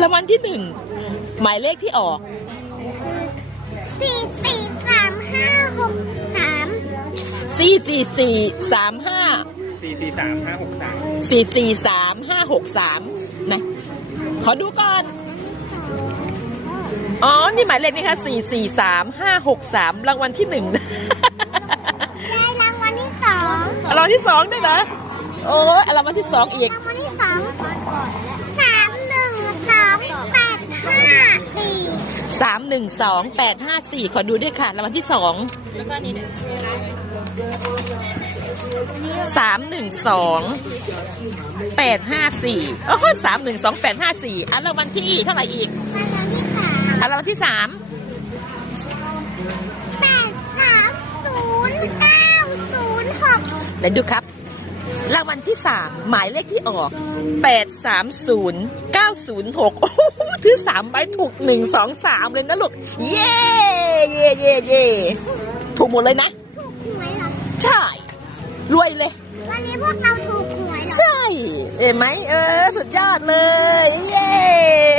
รางวัลที่หนึ่งหมายเลขที่ออกสี่สี่สามห้าหกสามสี่สี่สี่สามห้าสี่สี่สามห้าหกสามสี่สี่สามห้าหกสามนะขอดูก่อน อ๋อ นี่หมายเลขนี่ค่ะสี่สี่สามห้าหกสามรางวัลที่หนึ่งได้รางวัลที่สองรางวัลที่สองด้วยเหรอโอ้ยรางวัลที่สองอีกรางวัลที่สองสามหนึ่งสองแปดห้าสี่ สามหนึ่งสองแปดห้าสี่ขอดูด้วยค่ะรางวัลที่สองสามหนึ่งสองแปดห้าสี่โอ้โหสามหนึ่งสองแปดห้าสี่อันรางวัลที่เท่าไหร่อีกรางวัลที่สามอันรางวัลที่สามแปดสามศูนย์เก้าศูนย์หกเดี๋ยวดูครับ รางวัลที่สามหมายเลขที่ออกแปดสามศูนย์เก้าศูนย์หกโอ้โหถือสามใบถูกหนึ่งสองสามเลยนะลูก เย่เย่เย่เย่ถูกหมดเลยนะ ถูกหวยเหรอใช่ รวยเลย วันนี้พวกเราถูกหวยเหรอ ใช่ เห็นไหมเออ สุดยอดเลย เย้